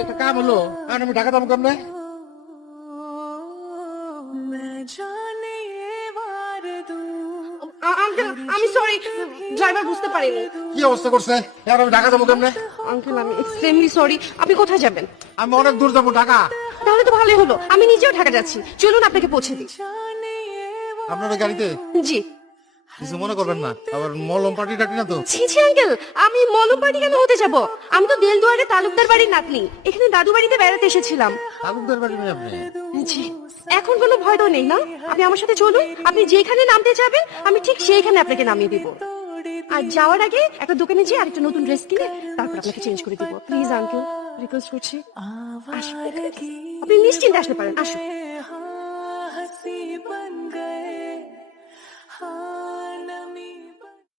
একটা কাম হলো, আর আমি ঢাকা যাবো কেমনে? আঙ্কেল আমি সরি, ড্রাইভার বুঝতে পারিনি। কি অবস্থা করছে? আর আমি ঢাকা যাবো কেমনে? আঙ্কেল আমি এক্সট্রিমলি সরি। আপনি কোথায় যাবেন? আমি অনেক দূর যাবো, ঢাকা। তাহলে তো ভালোই হলো, আমি নিজেও ঢাকা যাচ্ছি। চলুন আপনাকে পৌঁছে দিই। আপনার ওই গাড়িতে জি। কিছু মনে করবেন না, আবার মলম পার্টি টাটি না তো? ছি ছি আঙ্কেল, আমি মলমপাড়ি কেন হতে যাব? আমি তো দেলদুয়ারে তালুকদার বাড়ির নাতনি, এখানে দাদু বাড়িতে বেড়াতে এসেছিলাম। তালুকদার বাড়ি নেই আপনি? জি। এখন কোনো ভয় তো নেই না? আপনি আমার সাথে চলুন, আপনি যেখানে নামতে যাবেন আমি ঠিক সেইখানে আপনাকে নামিয়ে দিব। আর যাওয়ার আগে একটা দোকানে যেয়ে আরেকটা নতুন ড্রেস কিনে তারপর আপনাকে চেঞ্জ করে দিব। প্লিজ আঙ্কেল, রিকোয়েস্ট করছি। আসুন। আপনি নিশ্চিন্তে আসতে পারেন, আসুন।